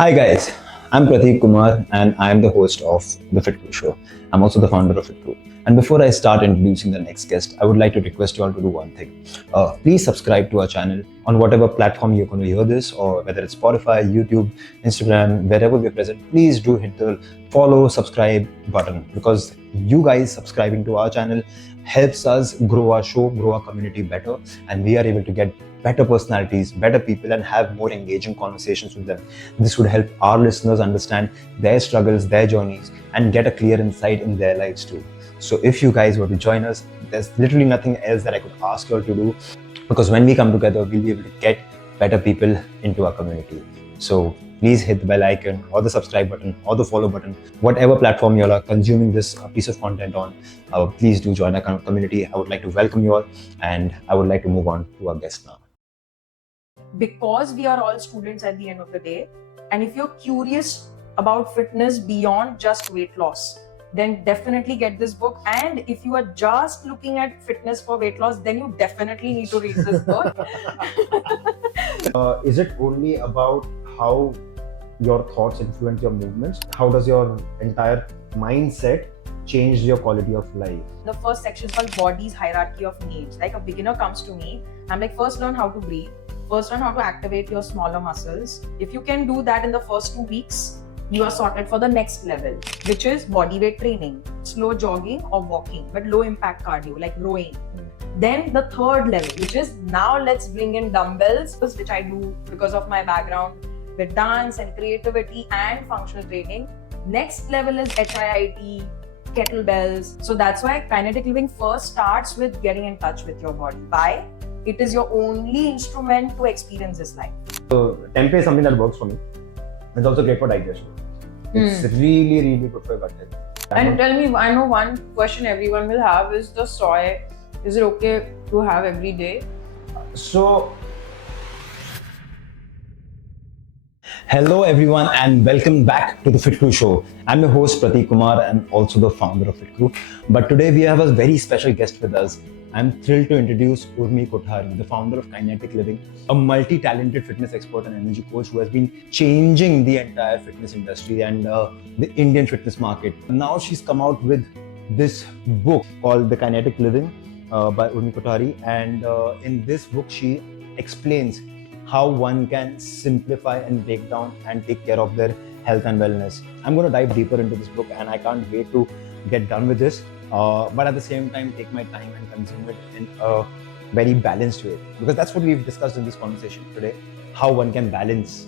Hi guys, I'm Prateek Kumar and I'm the host of The Fit Crew Show. I'm also the founder of Fit Crew. And before I start introducing the next guest, I would like to request you all to do one thing. Please subscribe to our channel on whatever platform you're going to hear this, or whether it's Spotify, YouTube, Instagram, wherever we're present. Please do hit the follow, subscribe button, because you guys subscribing to our channel helps us grow our show, grow our community better, and we are able to get better personalities, better people, and have more engaging conversations with them. This would help our listeners understand their struggles, their journeys, and get a clear insight in their lives too. So, if you guys were to join us, there's literally nothing else that I could ask you all to do, because when we come together, we'll be able to get better people into our community. So, please hit the bell icon or the subscribe button or the follow button, whatever platform you all are consuming this piece of content on. Please do join our community. I would like to welcome you all, and I would like to move on to our guest now. Because we are all students at the end of the day, and if you're curious about fitness beyond just weight loss, then definitely get this book. And if you are just looking at fitness for weight loss, then you definitely need to read this book. Is it only about how your thoughts influence your movements? How does your entire mindset change your quality of life? The first section is called Body's Hierarchy of Needs. Like, a beginner comes to me, I'm like, first learn how to breathe, first learn how to activate your smaller muscles. If you can do that in the first 2 weeks, you are sorted for the next level, which is body weight training, slow jogging or walking, but low impact cardio like rowing. Then the third level, which is now let's bring in dumbbells, which I do because of my background with dance and creativity and functional training. Next level is HIIT, kettlebells. So that's why kinetic living first starts with getting in touch with your body. Why? It is your only instrument to experience this life. So tempeh is something that works for me. It's also great for digestion. It's really good for your gut health. And tell me, I know one question everyone will have is the soy. Is it okay to have every day? So, hello everyone and welcome back to the Fit Crew Show. I'm your host Prateek Kumar and also the founder of Fit Crew. But today we have a very special guest with us. I'm thrilled to introduce Urmi Kothari, the founder of Kinetic Living, a multi-talented fitness expert and energy coach who has been changing the entire fitness industry and the Indian fitness market. Now she's come out with this book called The Kinetic Living by Urmi Kothari, and in this book she explains how one can simplify and break down and take care of their health and wellness. I'm going to dive deeper into this book and I can't wait to get done with this, but at the same time take my time and consume it in a very balanced way, because that's what we've discussed in this conversation today, how one can balance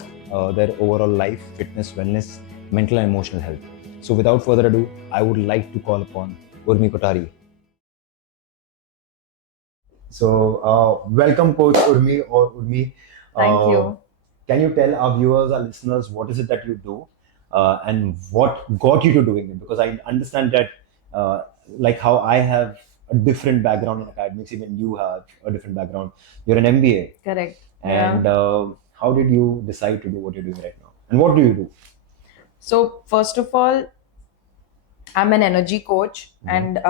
their overall life, fitness, wellness, mental and emotional health. So without further ado, I would like to call upon Urmi Kothari. So welcome Coach Urmi or Urmi. Thank you. Can you tell our viewers, our listeners, what is it that you do and what got you to doing it? Because I understand that, like how I have a different background in academics, even you have a different background. You're an MBA. Correct. And how did you decide to do what you're doing right now? And what do you do? So, first of all, I'm an energy coach, and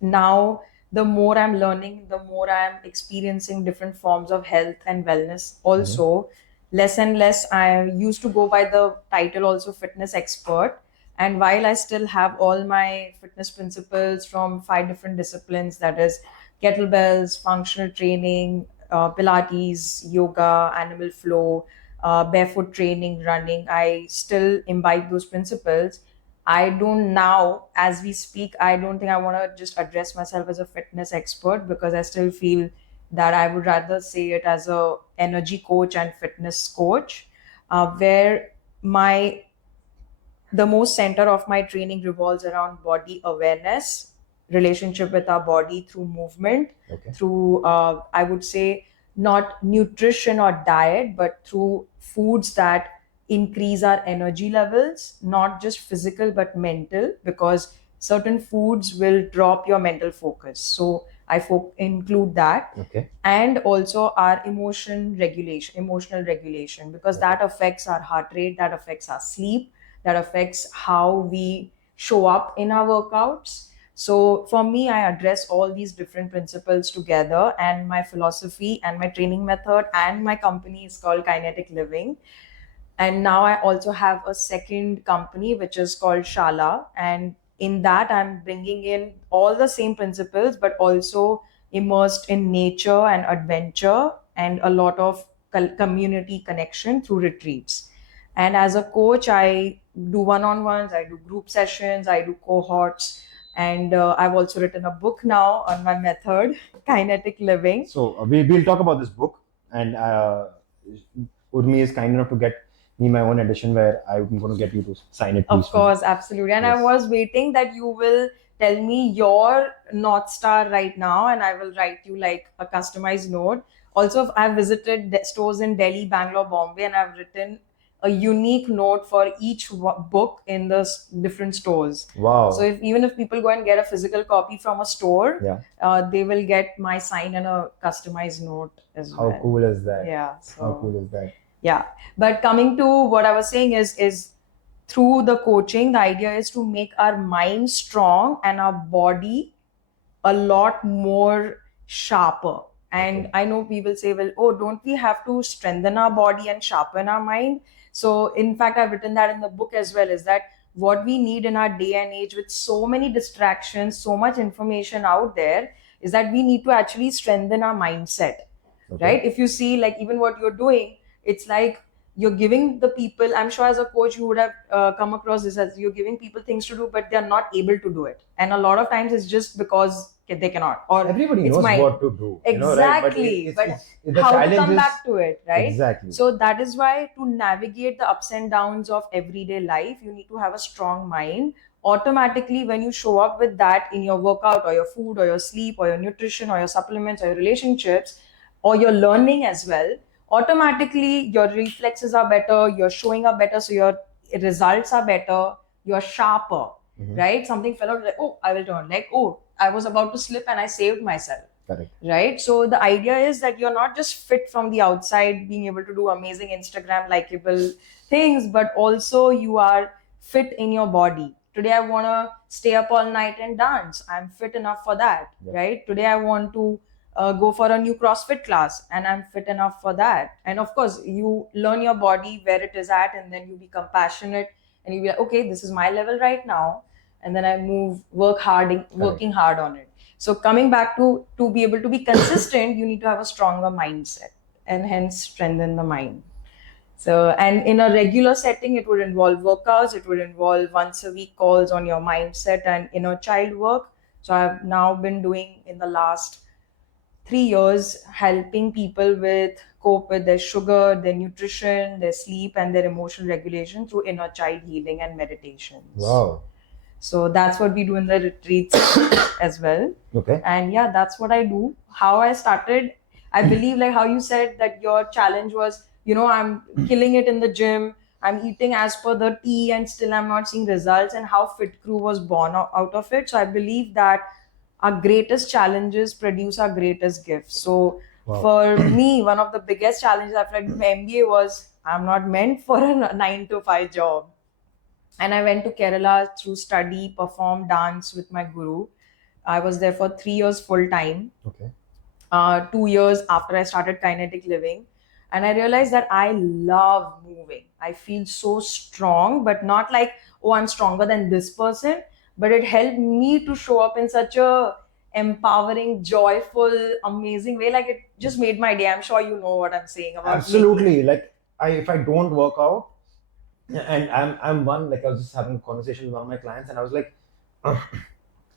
now the more I'm learning, the more I'm experiencing different forms of health and wellness. Also, less and less, I used to go by the title also fitness expert. And while I still have all my fitness principles from 5 different disciplines, that is kettlebells, functional training, Pilates, yoga, animal flow, barefoot training, running, I still imbibe those principles. I don't now, as we speak, I don't think I want to just address myself as a fitness expert, because I still feel that I would rather say it as a energy coach and fitness coach, where the most center of my training revolves around body awareness, relationship with our body through movement, through I would say not nutrition or diet, but through foods that increase our energy levels, not just physical but mental, because certain foods will drop your mental focus. So I include that. And also our emotional regulation, because that affects our heart rate, that affects our sleep, that affects how we show up in our workouts. So for me, I address all these different principles together, and my philosophy and my training method and my company is called Kinetic Living. And now I also have a second company which is called Shala, and in that I'm bringing in all the same principles but also immersed in nature and adventure and a lot of community connection through retreats. And as a coach, I do one-on-ones, I do group sessions, I do cohorts, and I've also written a book now on my method, kinetic living. So we'll talk about this book, and Urmi is kind enough to get me my own edition where I'm going to get you to sign it. Of please. course, absolutely. And I Yes. was waiting that you will tell me your North Star right now, and I will write you like a customized note. Also, I've visited stores in Delhi, Bangalore, Bombay, and I've written a unique note for each book in the different stores. Wow. So even if people go and get a physical copy from a store, Yeah. they will get my sign and a customized note as How well. cool is that? Yeah. How So cool is that? yeah. But coming to what I was saying is through the coaching, the idea is to make our mind strong and our body a lot more sharper. And Okay. I know people say, well, oh, don't we have to strengthen our body and sharpen our mind? So, in fact, I've written that in the book as well, is that what we need in our day and age with so many distractions, so much information out there, is that we need to actually strengthen our mindset. Okay. Right? If you see, like, even what you're doing, it's like you're giving the people, I'm sure as a coach you would have come across this, as you're giving people things to do but they're not able to do it, and a lot of times it's just because they cannot, or Everybody it's knows my what to do. exactly, You know, right? but the how to challenge come is back to it, right? exactly. So that is why, to navigate the ups and downs of everyday life, you need to have a strong mind. Automatically, when you show up with that in your workout or your food or your sleep or your nutrition or your supplements or your relationships or your learning as well, automatically your reflexes are better, you're showing up better, so your results are better, you're sharper. Mhm. Right? Something fell out, like, oh, I will turn, like, oh, I was about to slip and I saved myself. Correct. Right? So the idea is that you're not just fit from the outside, being able to do amazing Instagram likable things, but also you are fit in your body. Today I want to stay up all night and dance, I'm fit enough for that. Yeah. Right? Today I want to go for a new CrossFit class and I'm fit enough for that. And of course, you learn your body where it is at, and then you be compassionate and you be like, okay, this is my level right now, and then I working hard on it. So coming back to be able to be consistent, you need to have a stronger mindset and hence strengthen the mind. So, and in a regular setting, it would involve workouts, it would involve once a week calls on your mindset and inner child work. So I've now been doing, in the last 3 years, helping people with cope with their sugar, their nutrition, their sleep, and their emotional regulation through inner child healing and meditations. Wow. So that's what we do in the retreats as well. Okay. And yeah, that's what I do. How I started, I believe, like how you said that your challenge was, I'm killing it in the gym, I'm eating as per the tea, and still I'm not seeing results, and how Fit Crew was born out of it. So I believe that our greatest challenges produce our greatest gifts. So Wow. for me, one of the biggest challenges after I did my MBA was, I'm not meant for a 9 to 5 job. And I went to Kerala through study, perform, dance with my guru. I was there for 3 years full time. Okay. 2 years after I started kinetic living. And I realized that I love moving. I feel so strong, but not like, oh, I'm stronger than this person. But it helped me to show up in such a empowering, joyful, amazing way. Like, it just made my day. I'm sure you know what I'm saying about Absolutely. Like if I don't work out, and I'm one, like I was just having a conversation with one of my clients, and I was like,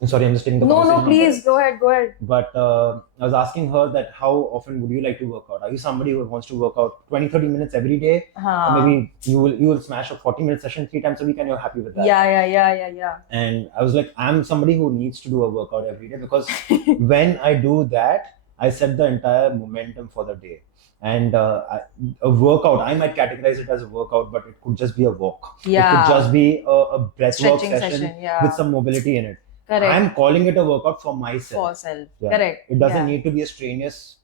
sorry, I'm just taking the No, conversation. please go ahead. But I was asking her that how often would you like to work out? Are you somebody who wants to work out 20-30 minutes every day? Or maybe you will smash a 40-minute session 3 times a week and you're happy with that. Yeah. And I was like, I'm somebody who needs to do a workout every day, because when I do that, I set the entire momentum for the day. And a workout, I might categorize it as a workout, but it could just be a walk. Yeah. It could just be a breathwork Stretching session yeah. with some mobility in it. Correct. I'm calling it a workout for myself. For self. Yeah. Correct. It doesn't need to be a strenuous,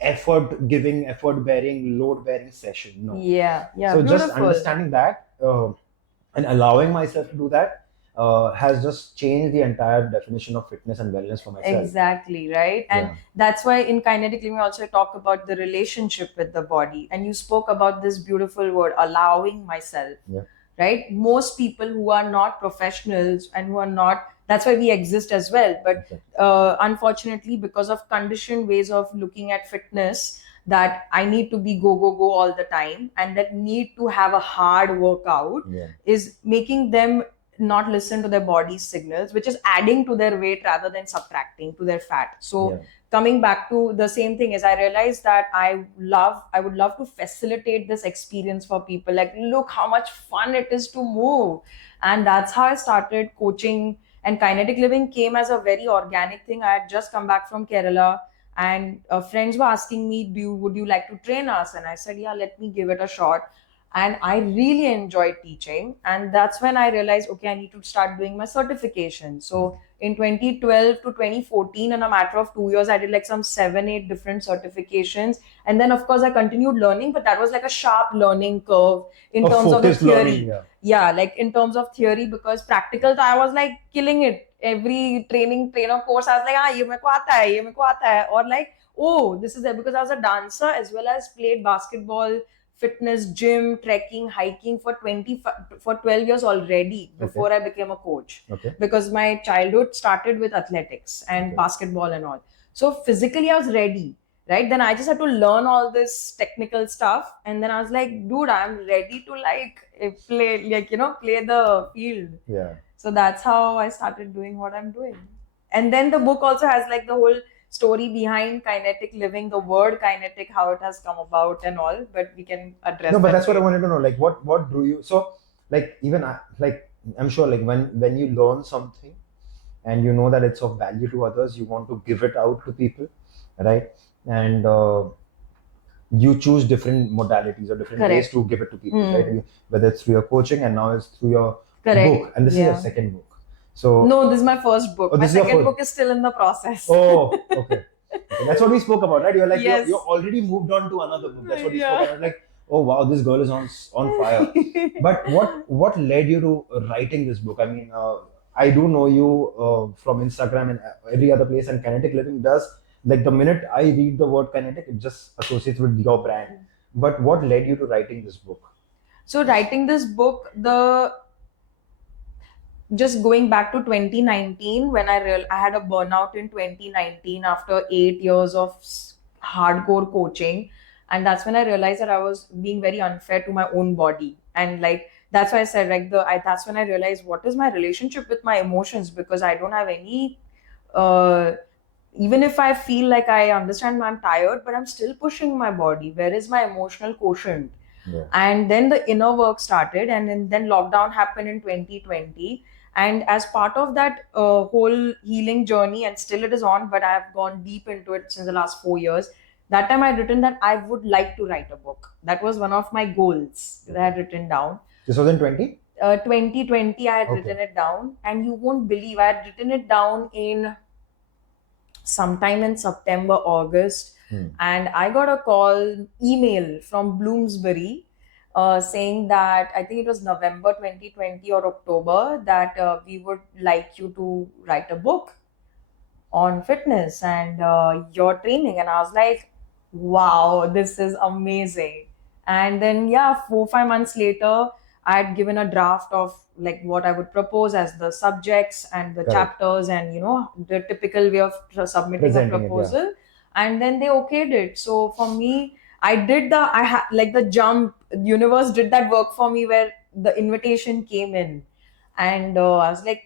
effort-giving, effort-bearing, load-bearing session. No. Yeah. So Beautiful. just understanding that and allowing myself to do that, has just changed the entire definition of fitness and wellness for myself. Exactly, right? And Yeah. that's why in kinetic living, we also talk about the relationship with the body. And you spoke about this beautiful word, allowing myself, Yeah. right? Most people who are not professionals and who are not, that's why we exist as well. But Exactly. unfortunately, because of conditioned ways of looking at fitness, that I need to be go, go, go all the time, and that need to have a hard workout Yeah. is making them not listen to their body's signals, which is adding to their weight rather than subtracting to their fat. So Yeah. coming back to the same thing is I realized that I would love to facilitate this experience for people. Like, look how much fun it is to move. And that's how I started coaching. And kinetic living came as a very organic thing. I had just come back from Kerala, and friends were asking me, would you like to train us? And I said, yeah, let me give it a shot. And I really enjoyed teaching, and that's when I realized, okay, I need to start doing my certification. So in 2012 to 2014, in a matter of 2 years, I did like some 7-8 different certifications. And then of course I continued learning, but that was like a sharp learning curve in A terms of the focused theory. learning, yeah. Yeah, like in terms of theory, because practical I was like killing it. Every trainer course I was like, ye meko aata hai, ye meko aata hai. Or like, oh, this is it, because I was a dancer as well as played basketball, fitness, gym, trekking, hiking for 12 years already before I became a coach. Okay. Because my childhood started with athletics and Okay. basketball and all. So physically I was ready, right? Then I just had to learn all this technical stuff, and then I was like, dude, I'm ready to play the field. Yeah. So that's how I started doing what I'm doing. And then the book also has like the whole story behind kinetic living, the word kinetic, how it has come about and all, but we can address No, but that that's what I later. wanted to know. Like, what drew you? So, like, even like, I'm sure, like, when you learn something and you know that it's of value to others, you want to give it out to people, right? And you choose different modalities or different ways Correct. to give it to people, Hmm. right? Whether it's through your coaching and now it's through your Correct. book, and this is your Yeah. second book. So No, this is my first book. Oh, My this is your second first- book is still in the process. Oh, okay. Okay, that's what we spoke about, right? You're like, Yes. you're already moved on to another book. That's what we Yeah. spoke about. Like, oh wow, this girl is on fire. But what led you to writing this book? I mean, I do know you from Instagram and every other place, and Kinetic Living does, like, the minute I read the word kinetic, it just associates with your brand. But what led you to writing this book? So writing this book, just going back to 2019, when I had a burnout in 2019 after 8 years of hardcore coaching, and that's when I realized that I was being very unfair to my own body. And like, that's why I said, like, that's when I realized, what is my relationship with my emotions, because I don't have any uh, even if I feel like I understand I'm tired, but I'm still pushing my body. Where is my emotional quotient? Yeah. And then the inner work started, and then lockdown happened in 2020. And as part of that whole healing journey, and still it is on, but I've gone deep into it since the last 4 years. That time I had written that I would like to write a book. That was one of my goals that I had written down. This was in 20? 2020, I had Okay. written it down, and you won't believe, I had written it down in sometime in September, August, and I got a email from Bloomsbury saying that, I think it was November 2020 or October, that we would like you to write a book on fitness and your training. And I was like, wow, this is amazing. And then, yeah, 4-5 months later, I had given a draft of like what I would propose as the subjects and the Correct. chapters, and the typical way of submitting Presenting a it, yeah. proposal. And then they okayed it. So for me, I did like the jump. Universe did that work for me, where the invitation came in, and I was like,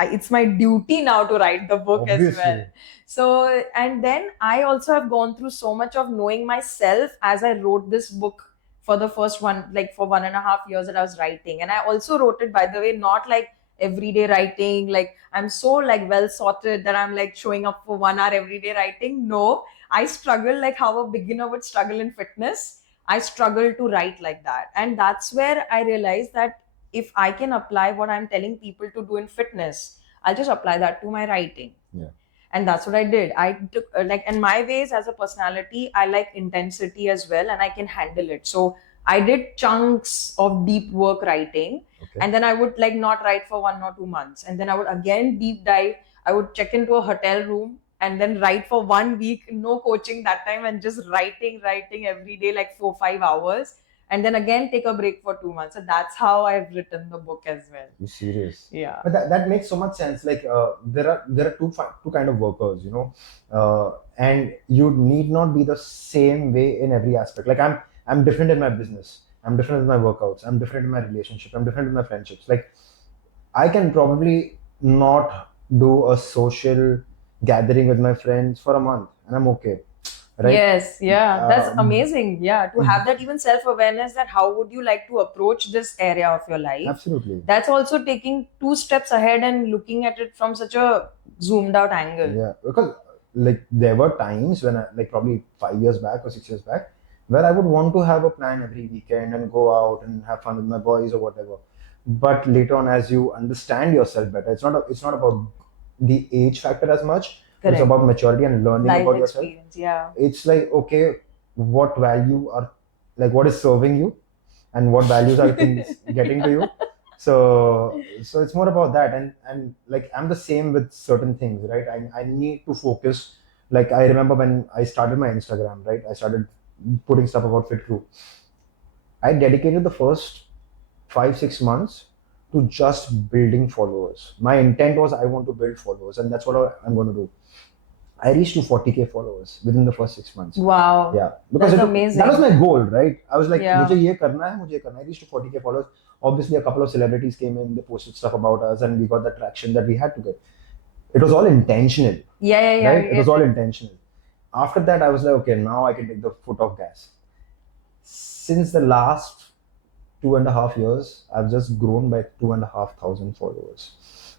it's my duty now to write the book as well. Obviously. So, and then I also have gone through so much of knowing myself as I wrote this book for the first one, like for 1.5 years that I was writing. And I also wrote it, by the way, not like everyday writing, like I'm so like well sorted that I'm like showing up for 1 hour everyday writing. No, I struggle like how a beginner would struggle in fitness. I struggle to write like that. And that's where I realized that if I can apply what I'm telling people to do in fitness, I'll just apply that to my writing. Yeah. And that's what I did. I took and my ways as a personality, I like intensity as well, and I can handle it. So I did chunks of deep work writing, Okay. and then I would like not write for 1 or 2 months, and then I would again deep dive. I would check into a hotel room and then write for 1 week, no coaching that time, and just writing every day, like 4 5 hours, and then again take a break for 2 months. So that's how I've written the book as well. You serious? Yeah. But that makes so much sense. Like there are two kind of workers, you know, and you need not be the same way in every aspect. Like I'm different in my business. I'm different in my workouts. I'm different in my relationship. I'm different in my friendships. Like I can probably not do a social gathering with my friends for a month, and I'm okay, right? Yes, yeah, that's Um, amazing. Yeah, to have that even self-awareness that how would you like to approach this area of your life. Absolutely. That's also taking 2 steps ahead and looking at it from such a zoomed out angle. Yeah, because like there were times when I, like probably 5 years back or 6 years back, where I would want to have a plan every weekend and go out and have fun with my boys or whatever. But later on, as you understand yourself better, it's not about the age factor as much. It's Correct. about maturity and learning Life about yourself. experience, yeah. It's like, okay, what value are, like, what is serving you, and what values are things getting to you. So it's more about that, and like I'm the same with certain things, right? I need to focus. Like I remember when I started my Instagram, right? I started putting stuff about Fit Crew. I dedicated the first 5 6 months to just building followers. My intent was I want to build followers, and that's what I'm going to do. I reached to 40K followers within the first 6 months. Wow. Yeah, because That's amazing. that was my goal, right? I was like, Yeah. मुझे ये करना है, मुझे ये करना है. I reached to 40K followers. Obviously, a couple of celebrities came in, they posted stuff about us, and we got the traction that we had to get. It was all intentional, Yeah. right? It was all intentional. After that, I was like, okay, now I can take the foot off gas. Since the last 2.5 years, I've just grown by 2,500 followers.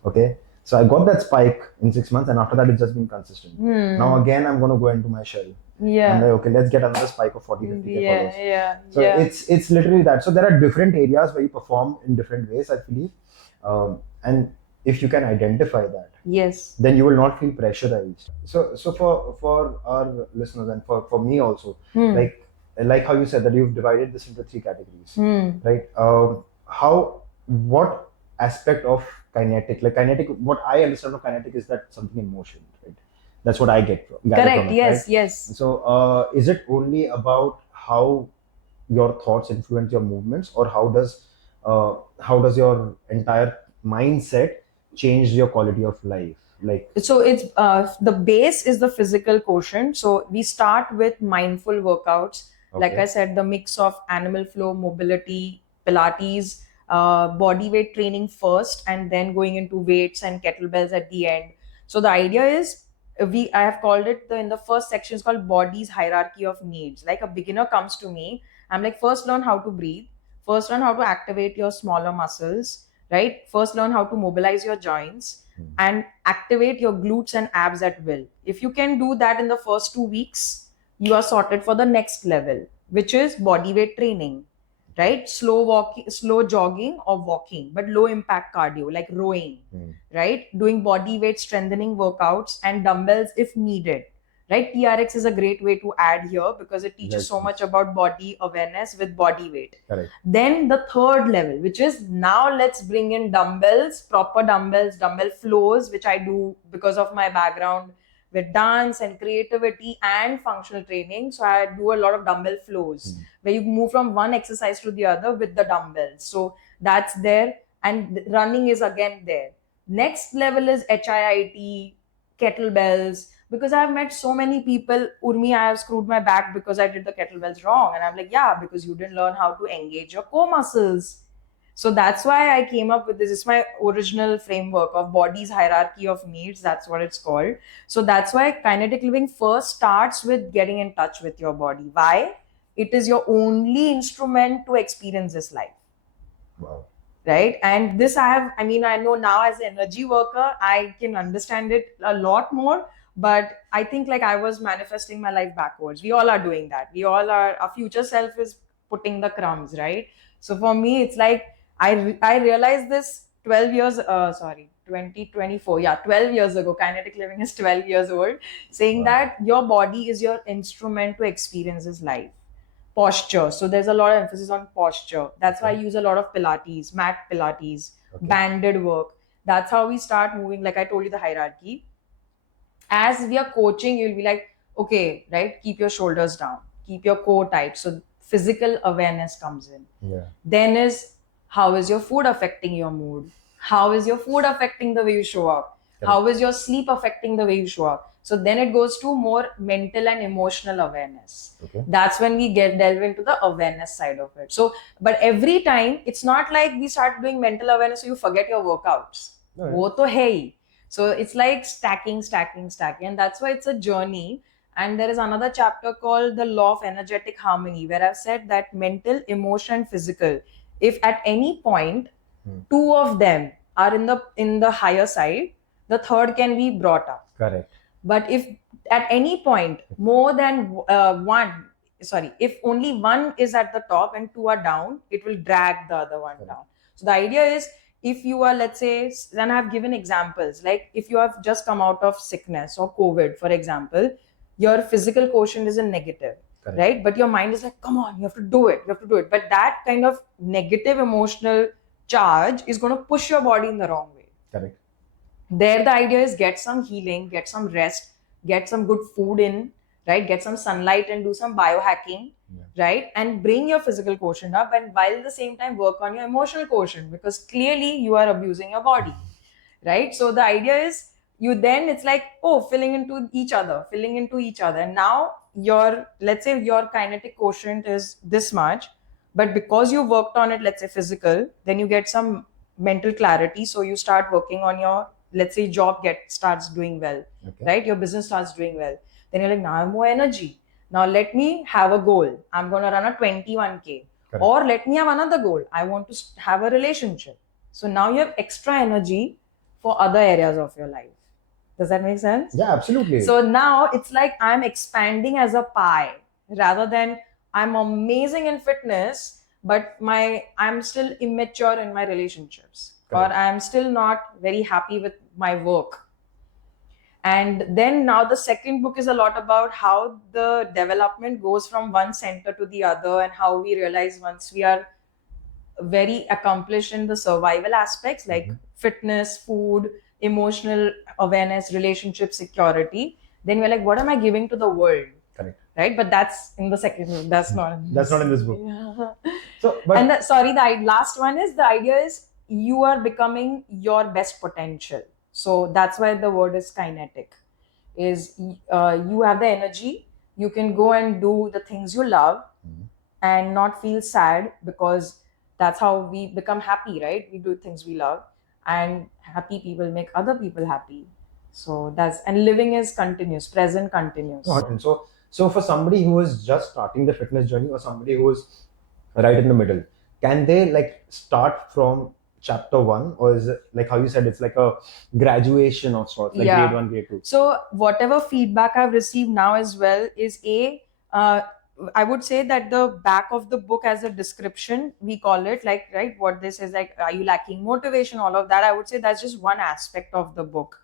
Okay, so I got that spike in 6 months, and after that, it's just been consistent. Now again, I'm gonna go into my shell. I'm Yeah. like, okay, let's get another spike of 40 50K followers. Yeah. So it's literally that. So there are different areas where you perform in different ways, I believe, and if you can identify that, Yes. then you will not feel pressurized. So for our listeners and for me also, like how you said that you've divided this into 3 categories, right? What aspect of kinetic, like kinetic, what I understand of kinetic is that something in motion, right? That's what I gather Correct. from it, Yes. right? Yes. So is it only about how your thoughts influence your movements, or how does your entire mindset change your quality of life? Like, So it's the base is the physical quotient. So we start with mindful workouts. Like okay. I said, the mix of animal flow, mobility, Pilates, body weight training first, and then going into weights and kettlebells at the end. So the idea is I have called it in the first section is called body's hierarchy of needs. Like a beginner comes to me, I'm like, first learn how to breathe, first learn how to activate your smaller muscles, right? First learn how to mobilize your joints and activate your glutes and abs at will. If you can do that in the first 2 weeks, you are sorted for the next level, which is body weight training, right? Slow walking, slow jogging or walking, but low impact cardio like rowing, right? Doing body weight strengthening workouts and dumbbells if needed, right? TRX is a great way to add here because it teaches so much about body awareness with body weight. Correct. Then the third level, which is now let's bring in dumbbells, proper dumbbells, dumbbell flows, which I do because of my background with dance and creativity and functional training. So I do a lot of dumbbell flows where you move from one exercise to the other with the dumbbells. So that's there, and running is again there. Next level is HIIT, kettlebells, because I've met so many people, Urmi, I have screwed my back because I did the kettlebells wrong. And I'm like, yeah, because you didn't learn how to engage your core muscles. So that's why I came up with this. It's my original framework of body's hierarchy of needs. That's what it's called. So that's why kinetic living first starts with getting in touch with your body. Why? It is your only instrument to experience this life. Wow. Right? And this I know now as an energy worker, I can understand it a lot more. But I think like I was manifesting my life backwards. We all are doing that. We all are, our future self is putting the crumbs, right? So for me, it's like, I realized this 2024. Yeah, 12 years ago. Kinetic living is 12 years old. Saying that your body is your instrument to experience this life. posture. So there's a lot of emphasis on posture. That's why I use a lot of Pilates, mat Pilates, Okay. banded work. That's how we start moving. Like I told you, the hierarchy. As we are coaching, you'll be like, okay, right? Keep your shoulders down, keep your core tight. So physical awareness comes in. Yeah. Then is, how is your food affecting your mood? How is your food affecting the way you show up? How is your sleep affecting the way you show up? So then it goes to more mental and emotional awareness. Okay. That's when we delve into the awareness side of it. So, but every time, it's not like we start doing mental awareness so you forget your workouts. No, yeah. वो तो है ही. So it's like stacking, and that's why it's a journey. And there is another chapter called the law of energetic harmony, where I've said that mental, emotion, and physical, if at any point two of them are in the higher side, the third can be brought up. Correct. But if at any point more than if only one is at the top and two are down, it will drag the other one down. So the idea is, if you are, let's say, then I've given examples, like if you have just come out of sickness or COVID, for example, your physical quotient is in negative. Correct. Right? But your mind is like, come on, you have to do it. But that kind of negative emotional charge is going to push your body in the wrong way. Correct. There, the idea is get some healing, get some rest, get some good food in, right? Get some sunlight and do some biohacking, right? And bring your physical quotient up, and while at the same time work on your emotional quotient, because clearly you are abusing your body, right? So the idea is, it's like, filling into each other. And now let's say your kinetic quotient is this much, but because you worked on it, let's say physical, then you get some mental clarity. So you start working on your, let's say, job starts doing well, right? Your business starts doing well. Then you're like, now I have more energy. Now let me have a goal. I'm going to run a 21K. Correct. Or let me have another goal. I want to have a relationship. So now you have extra energy for other areas of your life. Does that make sense? Yeah, absolutely. So now it's like I'm expanding as a pie, rather than I'm amazing in fitness, but I'm still immature in my relationships. Correct. Or I'm still not very happy with my work. And then now the second book is a lot about how the development goes from one center to the other, and how we realize once we are very accomplished in the survival aspects, like fitness, food, emotional awareness, relationship, security, then we're like, what am I giving to the world? Correct. Right? But that's in the second book. That's not in this book. Yeah. So, but And the last one is, the idea is you are becoming your best potential. So that's why the word is kinetic. Is you have the energy, you can go and do the things you love and not feel sad, because that's how we become happy, right? We do things we love, and happy people make other people happy. So and living is continuous, present continuous. and so for somebody who is just starting the fitness journey, or somebody who is right in the middle, can they like start from chapter 1, or is it like how you said, it's like a graduation of sorts, like grade 1, grade 2? So whatever feedback I've received now as well is I would say that the back of the book as a description, we call it, like, right, what this is like, are you lacking motivation, all of that. I would say that's just one aspect of the book.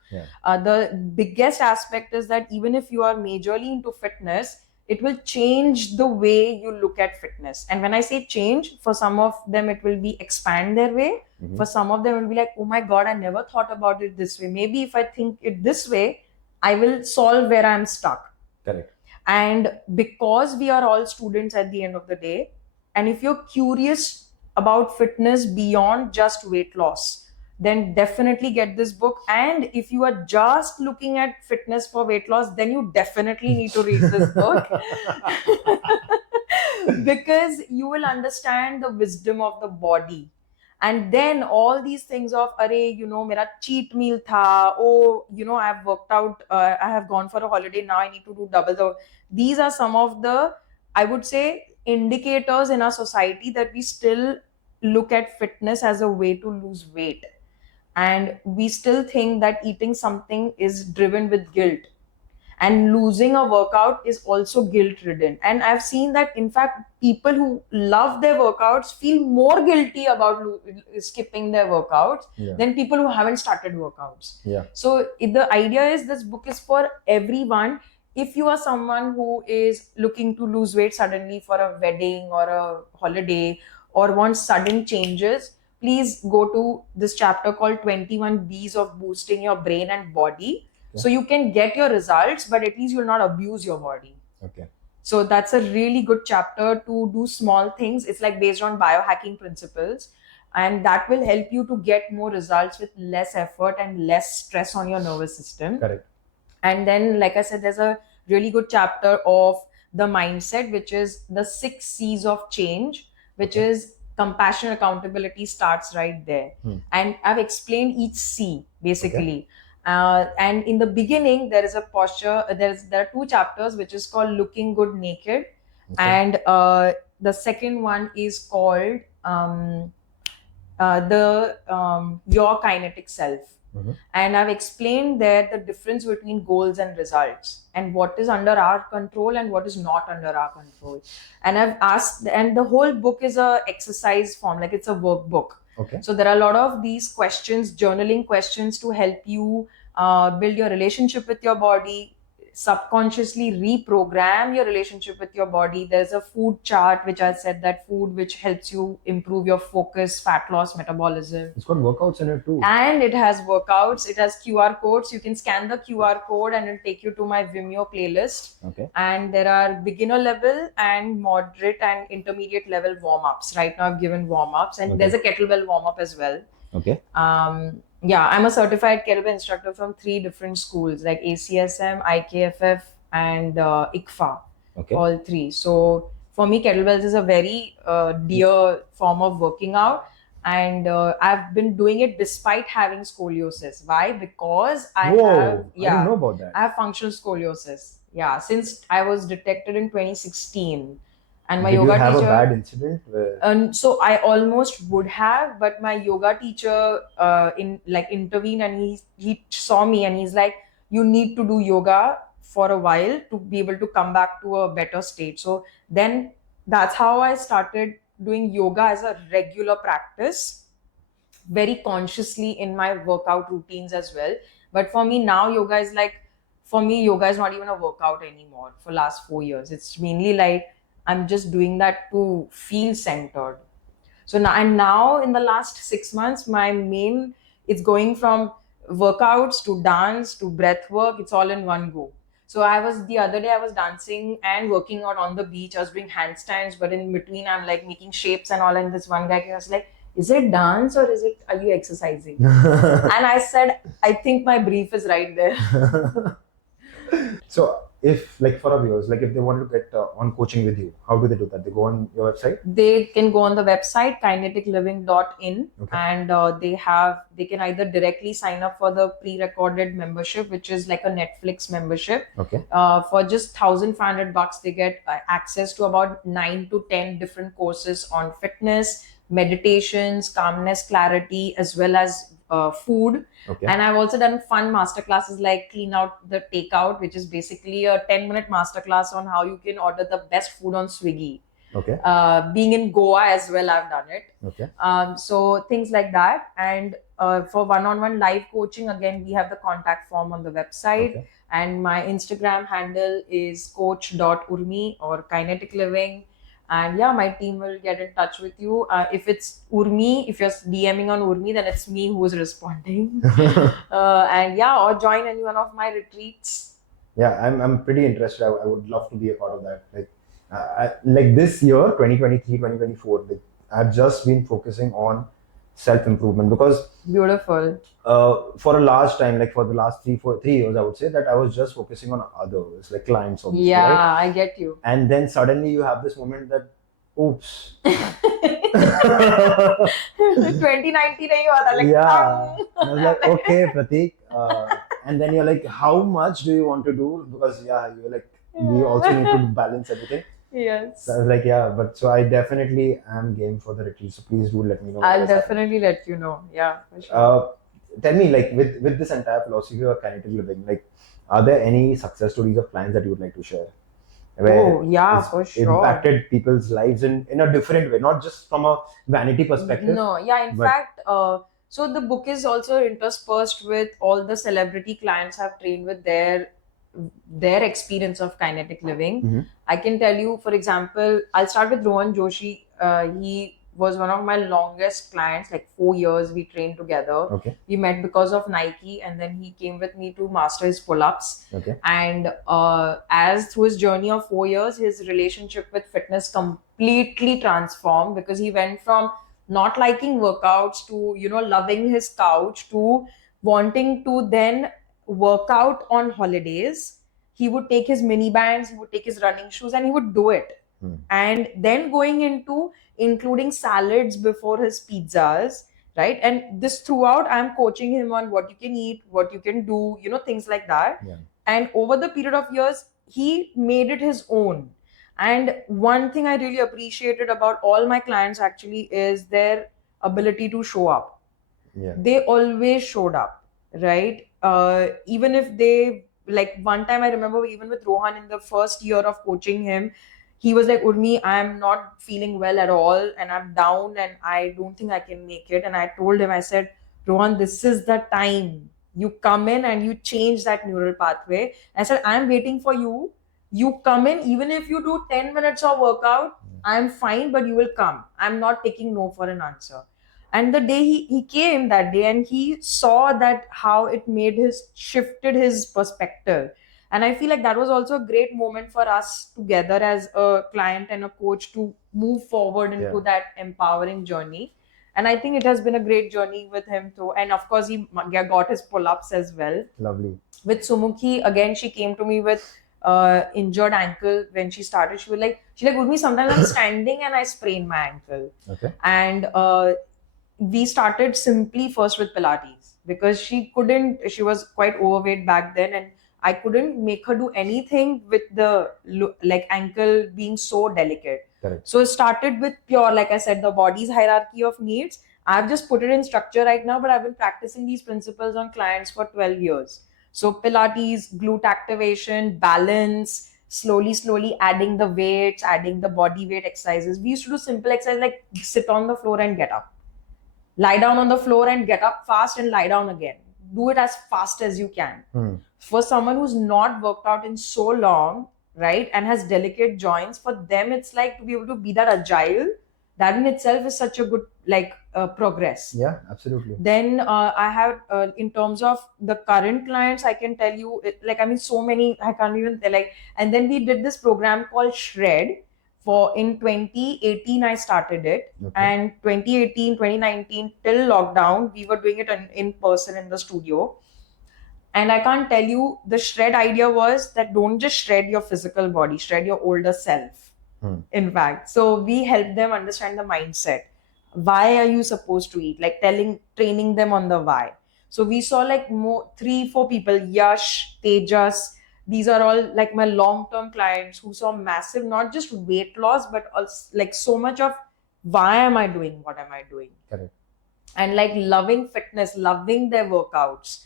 The biggest aspect is that even if you are majorly into fitness, it will change the way you look at fitness. And when I say change, for some of them it will be expand their way. For some of them it will be like, oh my god, I never thought about it this way. Maybe if I think it this way, I will solve where I'm stuck. Correct. And because we are all students at the end of the day, and if you're curious about fitness beyond just weight loss, then definitely get this book. And if you are just looking at fitness for weight loss, then you definitely need to read this book. Because you will understand the wisdom of the body. And then all these things of, mera cheat meal tha, I've worked out, I have gone for a holiday, now I need to do double. These are some of the, I would say, indicators in our society that we still look at fitness as a way to lose weight. And we still think that eating something is driven with guilt. And losing a workout is also guilt-ridden. And I've seen that, in fact, people who love their workouts feel more guilty about skipping their workouts than people who haven't started workouts. Yeah. So the idea is, this book is for everyone. if you are someone who is looking to lose weight suddenly for a wedding or a holiday or wants sudden changes, please go to this chapter called 21 B's of boosting your brain and body. Okay. So you can get your results, but at least you'll not abuse your body. Okay. So that's a really good chapter to do small things. It's like based on biohacking principles, and that will help you to get more results with less effort and less stress on your nervous system. Correct. And then, like I said, there's a really good chapter of the mindset, which is the 6 C's of change, which Okay. is compassion, accountability starts right there. And I've explained each C basically. And in the beginning, there is a posture. There are 2 chapters, which is called Looking Good Naked, Okay. and the second one is called Your Kinetic Self. And I've explained there the difference between goals and results, and what is under our control and what is not under our control. And I've asked, and the whole book is a exercise form, like it's a workbook. Okay. So there are a lot of these questions, journaling questions, to help you build your relationship with your body, subconsciously reprogram your relationship with your body. There's a food chart, which I said, that food which helps you improve your focus, fat loss, metabolism. It's got workouts in it too. And it has workouts. It has QR codes. You can scan the QR code and it'll take you to my Vimeo playlist. Okay. And there are beginner level and moderate and intermediate level warm-ups. Right now I've given warm-ups, and Okay. there's a kettlebell warm-up as well. Okay. Yeah, I'm a certified kettlebell instructor from 3 different schools, like ACSM, IKFF, and ICFA. Okay. All 3. So for me, kettlebells is a very dear form of working out. And I've been doing it despite having scoliosis. Why? Because I I didn't know about that. I have functional scoliosis. Yeah, since I was detected in 2016. And my Did yoga you have teacher. a bad incident? So I almost would have, but my yoga teacher intervened, and he saw me and he's like, you need to do yoga for a while to be able to come back to a better state. So then that's how I started doing yoga as a regular practice, very consciously in my workout routines as well. But for me now, yoga is not even a workout anymore for last 4 years. It's mainly like I'm just doing that to feel centered. So now in the last 6 months, it's going from workouts to dance to breath work. It's all in one go. So the other day I was dancing and working out on the beach. I was doing handstands, but in between I'm like making shapes and all. And this one guy was like, is it dance or are you exercising? And I said, I think my brief is right there. So if, like, for our viewers, like if they want to get on coaching with you, how do they do that? They go on your website? They can go on the website kineticliving.in. Okay. And they can either directly sign up for the pre-recorded membership, which is like a Netflix membership. Okay. For just $1,500, they get access to about 9 to 10 different courses on fitness, meditations, calmness, clarity, as well as food. Okay. And I've also done fun masterclasses like Clean Out the Takeout, which is basically a 10-minute masterclass on how you can order the best food on Swiggy. Okay. Being in Goa as well, I've done it. Okay. So things like that. And for one-on-one live coaching, again, we have the contact form on the website. Okay. And my Instagram handle is coach.urmi or Kinetic Living. And yeah, my team will get in touch with you. If it's Urmi, if you're DMing on Urmi, then it's me who's responding. And yeah, or join any one of my retreats. Yeah, I'm pretty interested. I would love to be a part of that. Like this year, 2023, 2024, like I've just been focusing on self-improvement because Beautiful. for a large time, like for the last 3 years, I would say that I was just focusing on others, like clients, obviously, Yeah, right? I get you. And then suddenly you have this moment that, oops. 2019 nahi hua tha, like, Yeah. And I was like, okay, Pratik. And then you're like, how much do you want to do? Because you're like, we also need to balance everything. Yes. So I was like, yeah, but so I definitely am game for the retreat. So please do let me know. I'll definitely let you know. Yeah, for sure. Tell me, like with this entire philosophy of kinetic living, like, are there any success stories of clients that you would like to share? Oh, yeah, for sure. Impacted people's lives in a different way, not just from a vanity perspective. No, yeah, in fact, so the book is also interspersed with all the celebrity clients I've trained with their their experience of kinetic living. Mhm. I can tell you, for example, I'll start with Rohan Joshi. He was one of my longest clients, like 4 years we trained together. Okay. We met because of Nike, and then he came with me to master his pull-ups. Okay. And as through his journey of 4 years, his relationship with fitness completely transformed, because he went from not liking workouts to, loving his couch, to wanting to then work out on holidays. He would take his mini bands, he would take his running shoes, and he would do it. And then going into including salads before his pizzas, right? And this throughout, I'm coaching him on what you can eat, what you can do, things like that. Yeah. And over the period of years, he made it his own. And one thing I really appreciated about all my clients actually is their ability to show up. Yeah. They always showed up, right? Even if they, like, one time I remember, even with Rohan, in the first year of coaching him, he was like, Urmi, I'm not feeling well at all, and I'm down, and I don't think I can make it. And I told him, I said, Rohan, this is the time. You come in and you change that neural pathway. I said, I'm waiting for you. You come in, even if you do 10 minutes of workout, I'm fine, but you will come. I'm not taking no for an answer. And the day he came that day, and he saw that how it shifted his perspective. And I feel like that was also a great moment for us together as a client and a coach to move forward into that empowering journey. And I think it has been a great journey with him too. And of course, he got his pull-ups as well. Lovely. With Sumukhi, again, she came to me with injured ankle when she started. She's like, Urmi, sometimes I'm standing and I sprain my ankle. Okay. And we started simply first with Pilates, because she was quite overweight back then, and I couldn't make her do anything with the ankle being so delicate. Correct. So it started with pure, like I said, the body's hierarchy of needs. I've just put it in structure right now, but I've been practicing these principles on clients for 12 years. So Pilates, glute activation, balance, slowly adding the weights, adding the body weight exercises. We used to do simple exercises like sit on the floor and get up. Lie down on the floor and get up fast and lie down again. Do it as fast as you can. For someone who's not worked out in so long, right, and has delicate joints, for them it's like to be able to be that agile. That in itself is such a good progress. Yeah, absolutely. Then I have, in terms of the current clients, I can tell you, so many, I can't even tell. And then we did this program called Shred. In 2018, I started it. Okay. And 2018, 2019, till lockdown, we were doing it in person in the studio. And I can't tell you, the Shred idea was that don't just shred your physical body, shred your older self. In fact, so we help them understand the mindset. Why are you supposed to eat? Training them on the why. So we saw 3-4 people, Yash, Tejas. These are all my long-term clients who saw massive, not just weight loss, but also so much of why am I doing what am I doing? Correct. And loving fitness, loving their workouts.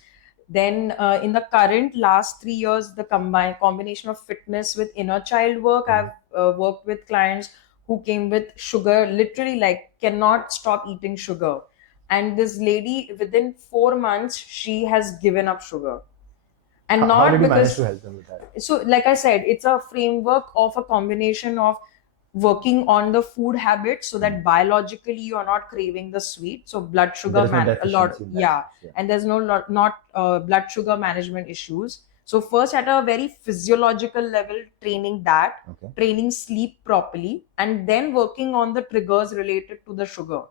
Then in the current last 3 years, the combination of fitness with inner child work, I've worked with clients who came with sugar, literally cannot stop eating sugar. And this lady, within 4 months, she has given up sugar. And How did you manage to help them with that? So like I said, it's a framework of a combination of working on the food habits so that biologically you are not craving the sweet. So blood sugar and there's not blood sugar management issues. So first at a very physiological level, training training sleep properly, and then working on the triggers related to the sugar.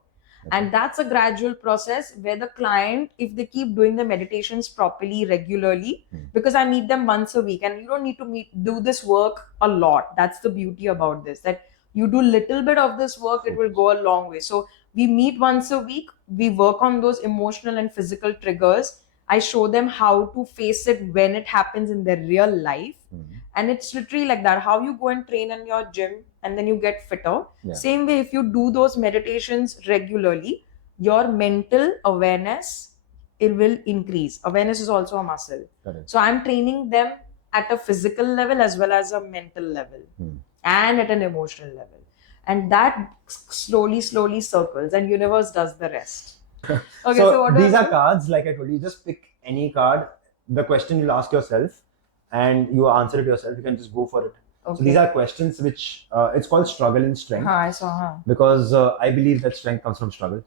And that's a gradual process where the client, if they keep doing the meditations properly, regularly, because I meet them once a week, and you don't need to do this work a lot. That's the beauty about this, that you do little bit of this work, it will go a long way. So we meet once a week, we work on those emotional and physical triggers. I show them how to face it when it happens in their real life. And it's literally like that. How you go and train in your gym and then you get fitter. Yeah. Same way, if you do those meditations regularly, your mental awareness, it will increase. Awareness is also a muscle. Correct. So I'm training them at a physical level as well as a mental level and at an emotional level. And that slowly circles, and universe does the rest. Okay, so what these are cards, like I told you, just pick any card. The question you'll ask yourself, and you answer it yourself, you can just go for it. So Okay. these are questions which it's called struggle in strength, I saw. because I believe that strength comes from struggle.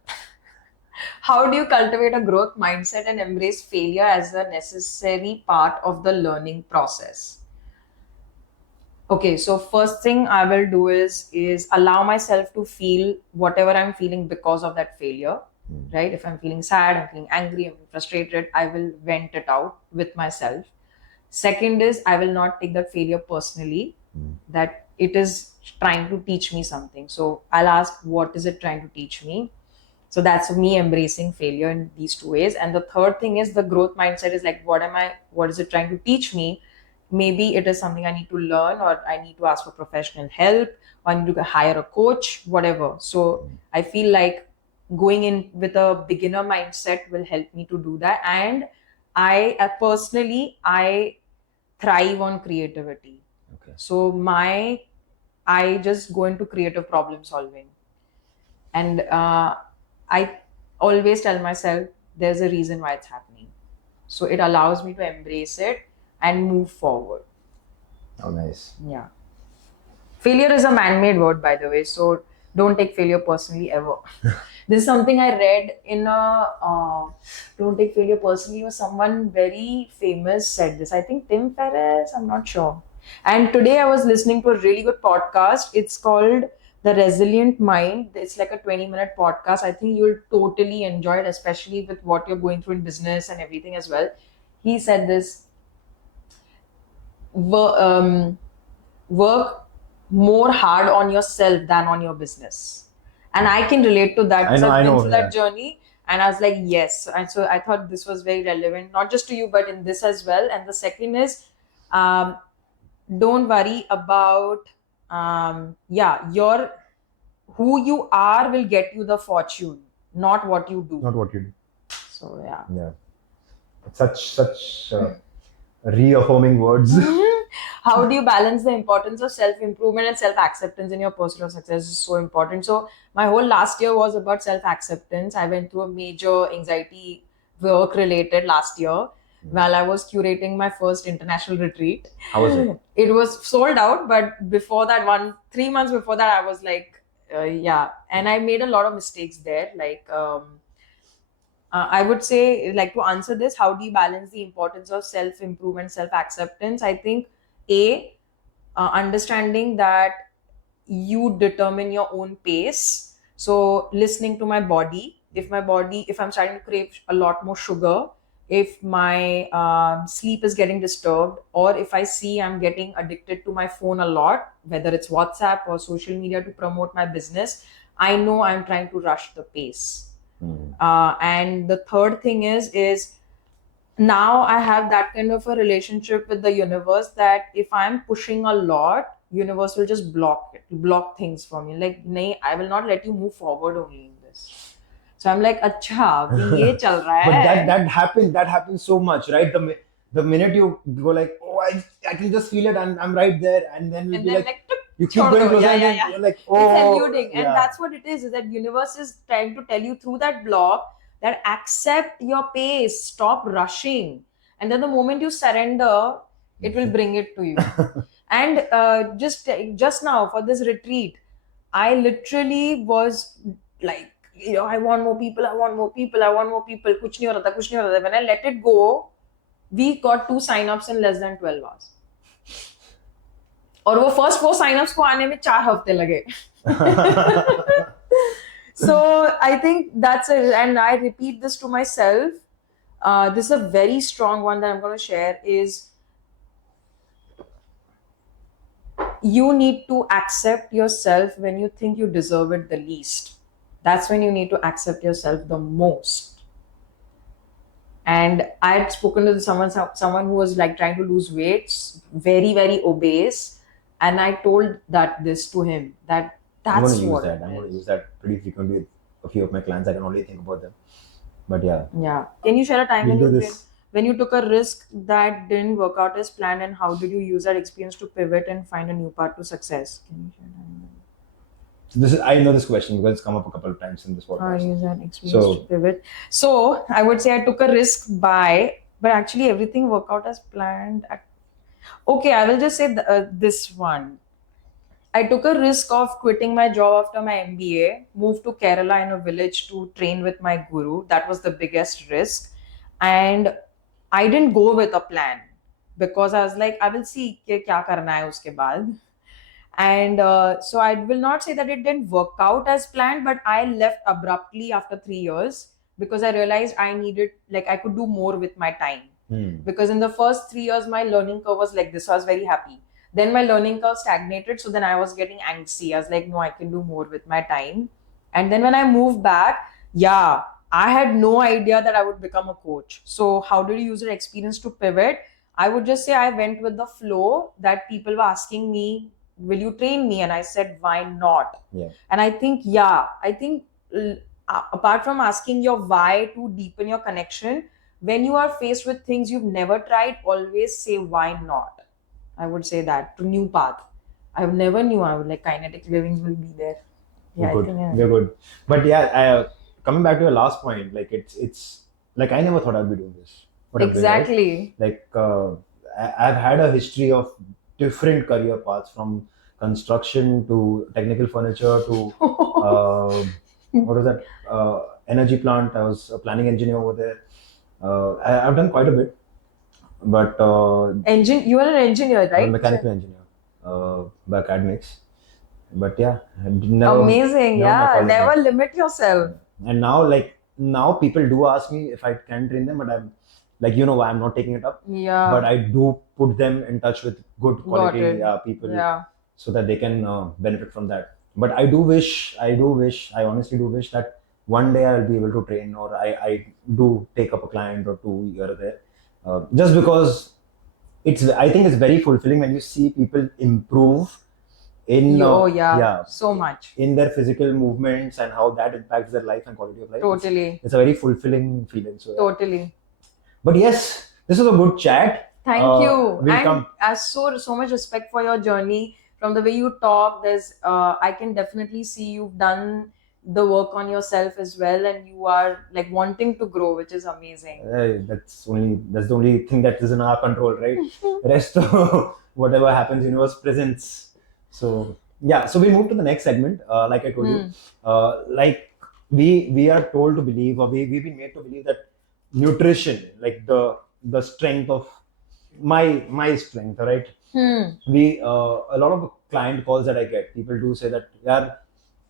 How do you cultivate a growth mindset and embrace failure as a necessary part of the learning process? Okay, so first thing I will do is allow myself to feel whatever I'm feeling because of that failure. Right? If I'm feeling sad, I'm feeling angry, I'm frustrated, I will vent it out with myself. Second is I will not take that failure personally, that it is trying to teach me something. So I'll ask, what is it trying to teach me? So that's me embracing failure in these two ways. And the third thing is the growth mindset is like, what is it trying to teach me? Maybe it is something I need to learn, or I need to ask for professional help, or I need to hire a coach, whatever. So I feel like going in with a beginner mindset will help me to do that. And I personally, I thrive on creativity. Okay. So I just go into creative problem solving. And I always tell myself there's a reason why it's happening. So it allows me to embrace it and move forward. Oh, nice. Yeah. Failure is a man-made word, by the way. So don't take failure personally ever. This is something I read in a don't take failure personally, or someone very famous said this. I think Tim Ferriss, I'm not sure. And today I was listening to a really good podcast. It's called The Resilient Mind. It's like a 20-minute podcast. I think you'll totally enjoy it, especially with what you're going through in business and everything as well. He said this: work more hard on yourself than on your business. And I can relate to that because I've been through that journey. And I was like, yes. And so I thought this was very relevant, not just to you, but in this as well. And the second is, don't worry about, your who you are will get you the fortune, not what you do. Not what you do. So yeah. Yeah. Such reaffirming words. How do you balance the importance of self-improvement and self-acceptance in your personal success? Is so important. So my whole last year was about self-acceptance. I went through a major anxiety work related last year while I was curating my first international retreat. How was it? It was sold out, but before that, 3 months before that, I was like, yeah. And I made a lot of mistakes there. Like, I would say, like, to answer this, how do you balance the importance of self-improvement, self-acceptance? I think understanding that you determine your own pace. So listening to my body. If I'm starting to crave a lot more sugar, if my sleep is getting disturbed, or if I see I'm getting addicted to my phone a lot, whether it's WhatsApp or social media to promote my business, I know I'm trying to rush the pace. And the third thing is now I have that kind of a relationship with the universe that if I'm pushing a lot, universe will just block things for me. Like, nay, I will not let you move forward only in this. So I'm like, acha, abhi ye chal raha hai. But that happens so much, right? The minute you go like, oh, I can just feel it, I'm right there, and then you'll be like you keep going closer, and you're like, oh, it's eluding. And that's what it is that universe is trying to tell you through that block that accept your pace, stop rushing. And then the moment you surrender, it will bring it to you. And just now for this retreat, I literally was like, I want more people, I want more people, I want more people. Kuch nahi ho raha tha, kuch nahi ho raha tha. When I let it go, we got 2 sign-ups in less than 12 hours. और वो first 4 sign-ups को आने में 4 हफ्ते लगे. So I think that's it, and I repeat this to myself. This is a very strong one that I'm going to share is you need to accept yourself when you think you deserve it the least. That's when you need to accept yourself the most. And I had spoken to someone who was like trying to lose weight, very, very obese. And I told this to him, that's what I'm going to use that pretty frequently with a few of my clients. I can only think about them. But yeah. Yeah. Can you share a time when you took a risk that didn't work out as planned, and how did you use that experience to pivot and find a new path to success? Can you share a time? I know this question because it's come up a couple of times in this podcast. Use that experience to pivot. So I would say I took a risk but actually everything worked out as planned. Okay, I will just say this one. I took a risk of quitting my job after my MBA, moved to Kerala in a village to train with my guru. That was the biggest risk. And I didn't go with a plan because I was like, I will see कि क्या करना है उसके बाद. And so I will not say that it didn't work out as planned, but I left abruptly after 3 years because I realized I needed, like, I could do more with my time. Because in the first 3 years, my learning curve was like this. So I was very happy. Then my learning curve stagnated. So then I was getting angsty. I was like, no, I can do more with my time. And then when I moved back, yeah, I had no idea that I would become a coach. So how did you use your experience to pivot? I would just say I went with the flow that people were asking me, will you train me? And I said, why not? Yeah. And I think, apart from asking your why to deepen your connection, when you are faced with things you've never tried, always say why not. I would say that to new path. I never knew I would like kinetic livings will be there. Yeah, We're I good. think We're good. But yeah, coming back to your last point, like it's like I never thought I'd be doing this. What I'm doing, right? exactly. Like I've had a history of different career paths, from construction to technical furniture to what was that, energy plant. I was a planning engineer over there. I've done quite a bit, but You are an engineer, I'm a right? mechanical engineer by academics. But yeah, I never, Amazing. never my Yeah. calling. Never limit yourself. And now people do ask me if I can train them, but I'm like, why I'm not taking it up. Yeah. But I do put them in touch with good Got quality it. people, Yeah. so that they can benefit from that. But I honestly do wish that one day I'll be able to train, or I do take up a client or two here or there, just because I think it's very fulfilling when you see people improve in Oh, yeah. So much. in their physical movements and how that impacts their life and quality of life. Totally. It's a very fulfilling feeling. So, yeah. Totally. But yes, this was a good chat. Thank you. We'll And come. so much respect for your journey. From the way you talk, I can definitely see you've done the work on yourself as well, and you are like wanting to grow, which is amazing. That's the only thing that is in our control, right? Rest of whatever happens, universe presents. So yeah, so we move to the next segment. Like I told you, like we are told to believe, or we've been made to believe that nutrition, like the strength of my strength, right? We a lot of client calls that I get, people do say that, yeah,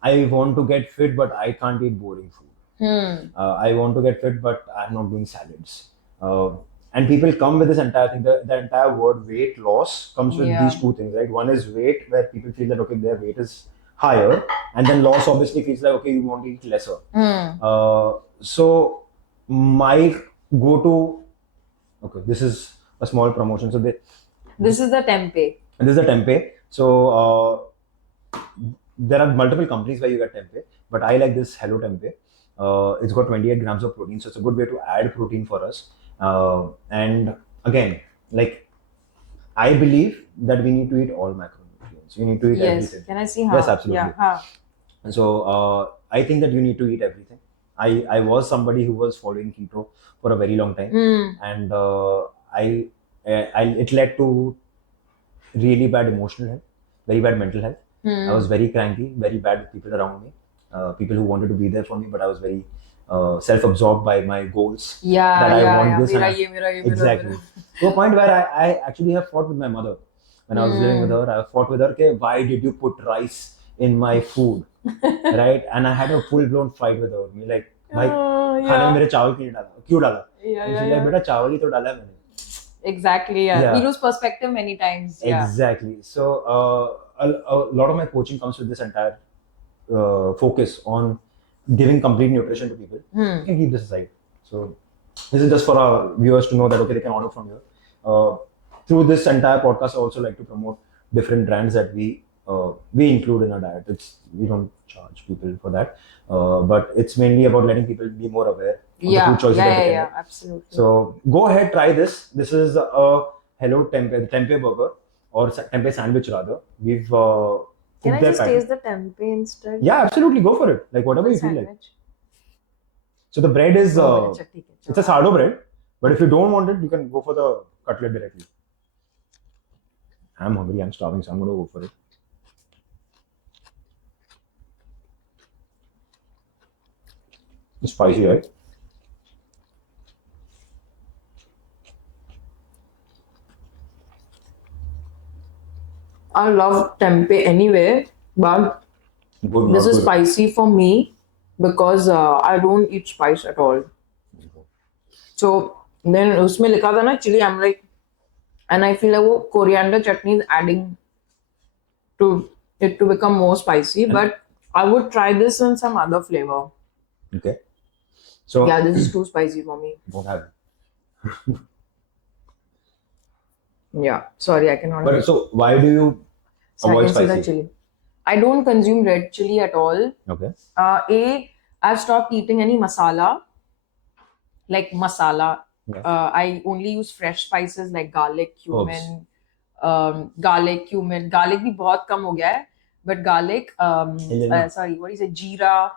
I want to get fit, but I can't eat boring food. I want to get fit, but I'm not doing salads. And people come with this entire thing. The entire word weight loss comes with Yeah. these two things, right? One is weight, where people feel that, okay, their weight is higher, and then loss obviously feels like, okay, you want to eat lesser. So my go-to, okay, this is a small promotion. So This is the tempeh. this is a tempeh. So there are multiple companies where you get tempeh, but I like this Hello Tempeh. It's got 28 grams of protein, so it's a good way to add protein for us. And again, like, I believe that we need to eat all macronutrients. You need to eat Yes. everything. Can I see how? Yes, absolutely. Yeah. And so I think that you need to eat everything. I was somebody who was following keto for a very long time, and it led to really bad emotional health, very bad mental health. I was very cranky, very bad with people around me, people who wanted to be there for me, but I was very self-absorbed by my goals. Yeah. That I yeah. want yeah. this and Mera I- ye, mera ye, Exactly. mera. To a point where I actually have fought with my mother. When I was living with her, I fought with her, okay, why did you put rice in my food? Right? And I had a full-blown fight with her. Me like, भाई खाने में मेरे चावल क्यों नहीं डाला? क्यों डाला? Yeah, And yeah, she's yeah. like, बेटा चावल ही तो डाला है मैंने. Exactly. Yeah. Yeah. We lose perspective many times. Yeah. Exactly. So a lot of my coaching comes with this entire focus on giving complete nutrition to people. You can keep this aside. So this is just for our viewers to know that, okay, they can order from here. Through this entire podcast, I also like to promote different brands that we include in our diet. We don't charge people for that, but it's mainly about letting people be more aware of the food choices that they can make. Absolutely. So go ahead, try this. This is a Hello Tempeh, the Tempeh burger, or Tempeh sandwich rather. We've Can cooked I their just patty. taste the tempeh instead? Yeah, absolutely. Go for it. Like whatever you feel like. Sandwich. So the bread is Oh, it's a sourdough bread, but if you don't want it, you can go for the cutlet directly. I'm hungry, I'm starving, so I'm gonna go for it. It's spicy, right? I love tempeh anyway, but Good, this not is good. spicy for me because I don't eat spice at all. So then उसमें लिखा था ना chili, I'm like, and I feel like वो coriander chutney is adding to it to become more spicy. But I would try this in some other flavor. Okay. So Yeah, this is too spicy for me. don't have it. Yeah, sorry, I cannot. But so why do you So I avoid can see the spicy? chili. I don't consume red chili at all. Okay. I've stopped eating any masala, like masala. Yeah. I only use fresh spices like garlic, Herbs. cumin, cumin. Garlic भी बहुत कम हो गया है. But garlic, sorry, what do you say? Jeera,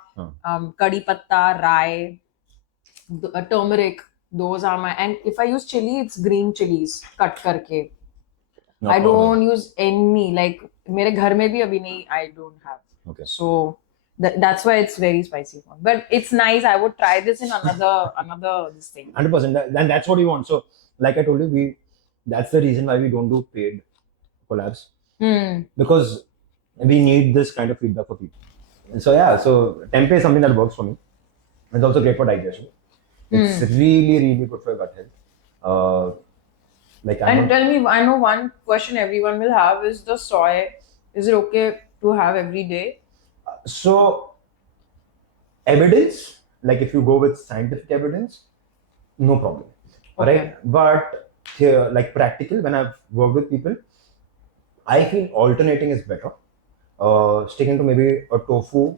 kadi patta, rai, turmeric. Those are my. And if I use chili, it's green chilies cut करके. No I powder. don't use any, like मेरे घर में भी अभी नहीं, I don't have. Okay. So that's why it's very spicy. But it's nice. I would try this in another this thing. 100%. Then that's what you want. So, like I told you, that's the reason why we don't do paid collabs, because we need this kind of feedback for people. So yeah, so tempeh is something that works for me. It's also great for digestion. It's really, really good for your gut health. And tell me, I know one question everyone will have is the soy. Is it okay to have every day? So evidence, like if you go with scientific evidence, no problem. Okay. Right? But like practical, when I've worked with people, I feel alternating is better. Sticking to maybe a tofu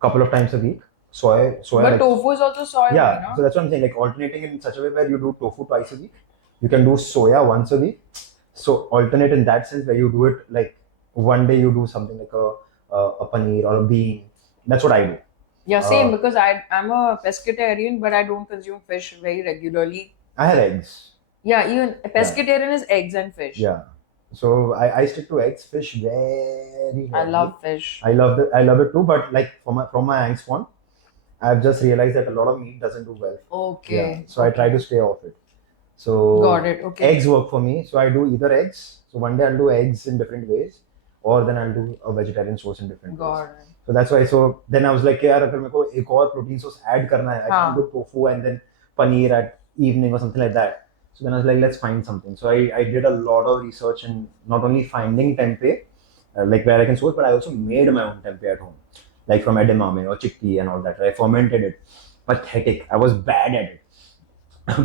couple of times a week. Soy. But like, tofu is also soy. yeah, No? so that's what I'm saying. Like alternating in such a way where you do tofu twice a week, you can do soya once a week. So alternate in that sense where you do it like one day you do something like a paneer or a bean. That's what I do. Yeah, same, because I'm a pescatarian, but I don't consume fish very regularly. I have eggs. Yeah, even a pescatarian is eggs and fish. Yeah. So I stick to eggs, fish very. I love fish. I love it too. But like from my eye spawn, I've just realized that a lot of meat doesn't do well. Okay. Yeah. So I try to stay off it. So got it. Okay. Eggs work for me. So I do either eggs. So one day I'll do eggs in different ways, or then I'll do a vegetarian source in different ways. Got it. So that's why. So then I was like, यार अगर मेरे को एक और protein source add करना है, I can do tofu and then paneer at evening or something like that. So then I was like, let's find something. So I did a lot of research in not only finding tempeh, like where I can source, but I also made my own tempeh at home, like from edamame or chickpea and all that. I fermented it. Pathetic. I was bad at it.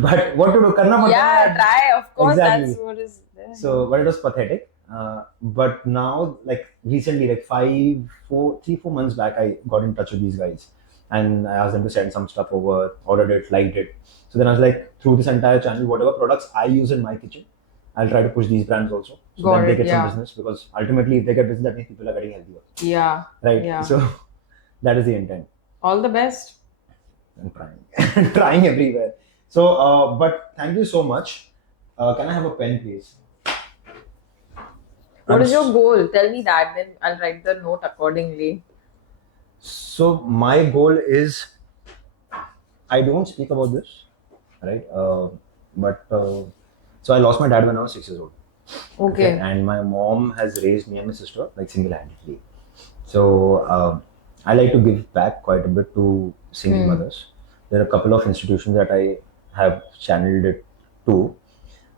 But what to do? Karna padta Yeah, hai. try. Of course, Exactly. that's what is there. So, but it was pathetic. But now, like recently, like 3-4 months back, I got in touch with these guys and I asked them to send some stuff over, ordered it, liked it. So then I was like, through this entire channel, whatever products I use in my kitchen, I'll try to push these brands also. So Got that they it, get yeah. some business, because ultimately, if they get business, that means people are getting healthier. Yeah. Right? Yeah. So that is the intent. All the best. I'm trying. Trying everywhere. So, but thank you so much. Can I have a pen, please? What is your goal? Tell me that, then I'll write the note accordingly. So my goal is, I don't speak about this, right? So I lost my dad when I was 6 years old. Okay. And my mom has raised me and my sister like single-handedly. So I like to give back quite a bit to single mothers. There are a couple of institutions that I have channeled it to.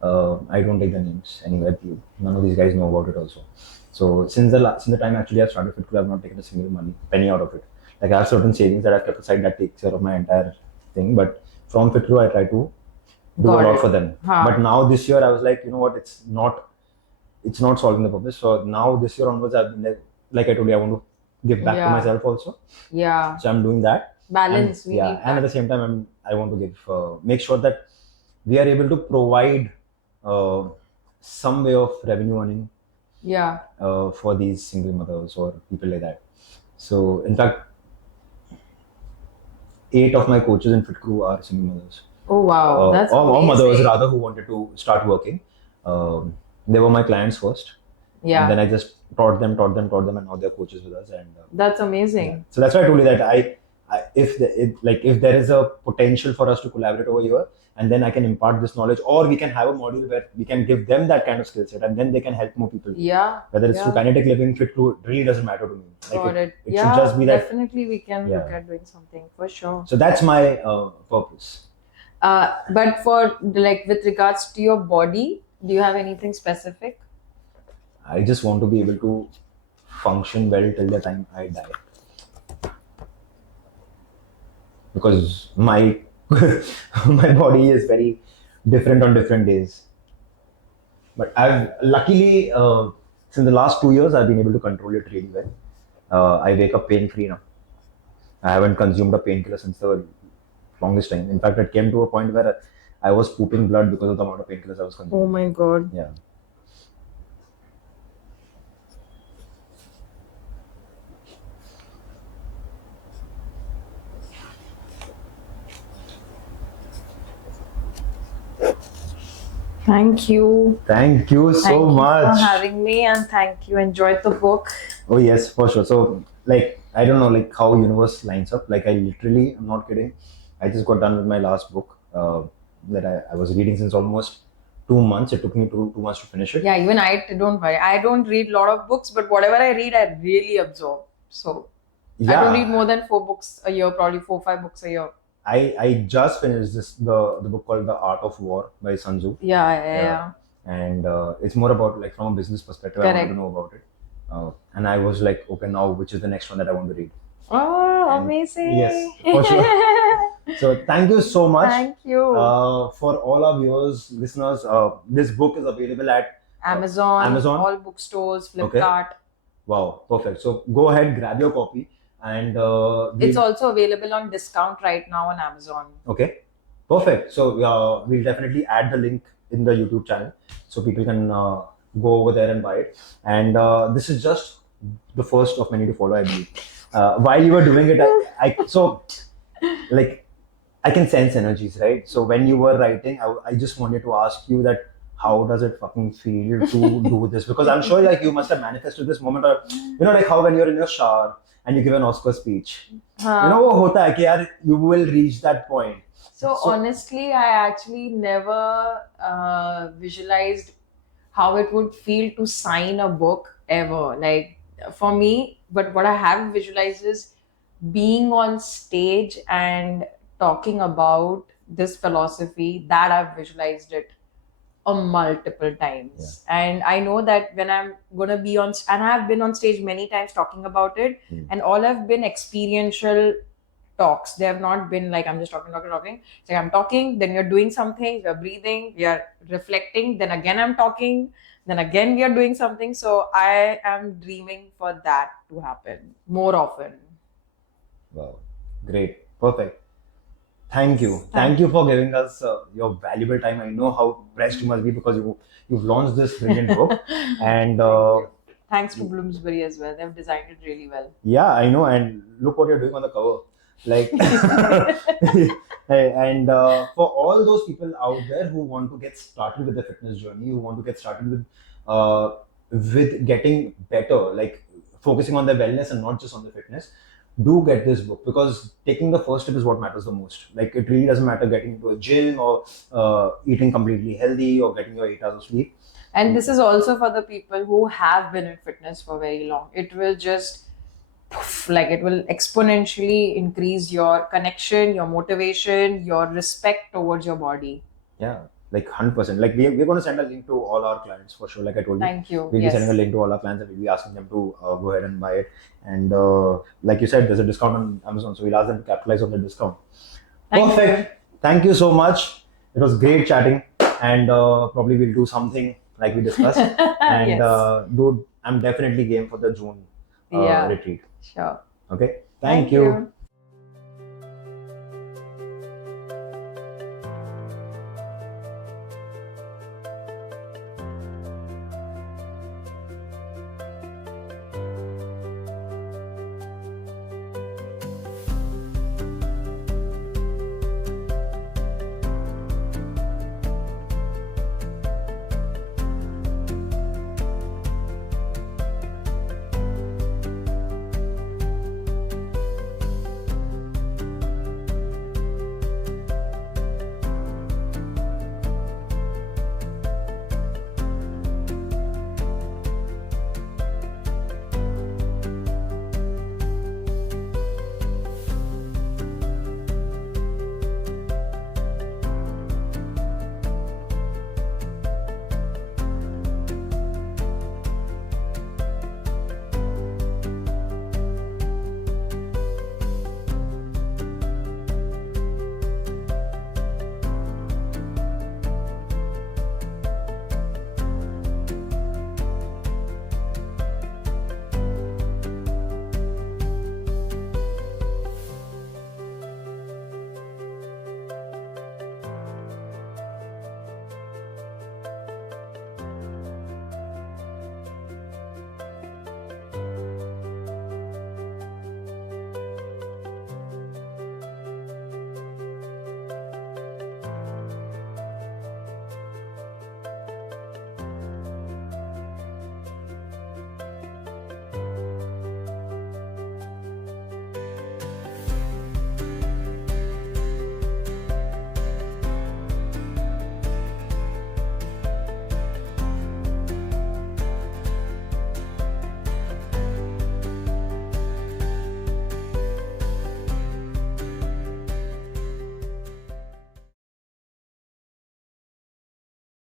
I don't take the names anywhere. None of these guys know about it also. So since the time actually I've started Fit Club, I've not taken a single penny out of it. Like I have certain savings that I've kept aside that takes care of my entire thing. But from Fit Club, I try to do Got a lot it. for them. But now this year I was like, you know what? It's not solving the purpose. So now this year onwards, I've been like I told you, I want to give back to myself also. Yeah. So I'm doing that. Balance. And, and at the same time, I want to give make sure that we are able to provide some way of revenue earning. Yeah. For these single mothers or people like that. So in fact, 8 of my coaches in Fit Crew are single mothers. Oh wow, that's or amazing. mothers rather who wanted to start working. They were my clients first, and Yeah, then I just taught them, and now they're coaches with us. And that's amazing. yeah. So that's why I told you that if there is a potential for us to collaborate over here, and then I can impart this knowledge, or we can have a module where we can give them that kind of skill set, and then they can help more people. Yeah, Whether it's yeah. through kinetic living, fit crew, it really doesn't matter to me. Got it. It Yeah, should just be that. definitely we can Yeah. look at doing something for sure. So that's my purpose. But for like with regards to your body, do you have anything specific? I just want to be able to function well till the time I die. Because my my body is very different on different days. But I've luckily since the last 2 years I've been able to control it really well. I wake up pain free now. I haven't consumed a painkiller since the longest time. In fact, it came to a point where I was pooping blood because of the amount of painkillers I was consuming. Oh my God. Yeah. Thank you. Thank you so Thank you much. for having me, and thank you. Enjoyed the book. Oh yes, for sure. So like I don't know like how universe lines up. Like I literally, I'm not kidding. I just got done with my last book that I was reading since almost 2 months. It took me two months to finish it. Yeah, even I don't worry. I don't read a lot of books, but whatever I read, I really absorb. So I don't read more than 4 books a year, probably 4-5 books a year. I just finished the book called The Art of War by Sun Tzu. Yeah. And it's more about like from a business perspective. I wanted Correct. to know about it. And I was like, okay, now which is the next one that I want to read? Oh, And- amazing. yes, for sure. So thank you so much. Thank you. For all our viewers, listeners, this book is available at Amazon, Amazon. all bookstores, Okay. Flipkart. wow, perfect. So go ahead, grab your copy, and It's also available on discount right now on Amazon. okay, perfect. So we'll definitely add the link in the YouTube channel so people can go over there and buy it. And this is just the first of many to follow, I believe. While you were doing it, I can sense energies, right? So when you were writing, I just wanted to ask you that how does it fucking feel to do this? Because I'm sure like you must have manifested this moment, or like how when you're in your shower and you give an Oscar speech, वो होता है कि यार you will reach that point. So So- honestly, I actually never visualized how it would feel to sign a book ever. Like for me, but what I have visualized is being on stage and talking about this philosophy. That I've visualized it multiple times. And I know that when I'm gonna be on, and I've been on stage many times talking about it, and all have been experiential talks. They have not been like I'm just talking. It's like I'm talking, then you're doing something, you're breathing, you're reflecting, then again I'm talking, then again we are doing something. So I am dreaming for that to happen more often. Wow, great, perfect. Thank you for giving us your valuable time. I know how pressed you must be because you've launched this brilliant book, and Thanks to Bloomsbury as well. They've designed it really well. yeah, I know. And look what you're doing on the cover, like. And for all those people out there who want to get started with the fitness journey, who want to get started with getting better, like focusing on their wellness and not just on the fitness, do get this book, because taking the first step is what matters the most. Like it really doesn't matter getting into a gym or eating completely healthy or getting your 8 hours of sleep. And this is also for the people who have been in fitness for very long. It will just it will exponentially increase your connection, your motivation, your respect towards your body. Yeah, like 100%. Like we're going to send a link to all our clients for sure. Like I told you, Thank you. we'll be sending a link to all our clients and we'll be asking them to go ahead and buy it. And like you said, there's a discount on Amazon, so we'll ask them to capitalize on the discount. Perfect. Thank you so much. It was great chatting, and probably we'll do something like we discussed. And Yes. dude, I'm definitely game for the June retreat. Sure. Okay. Thank you.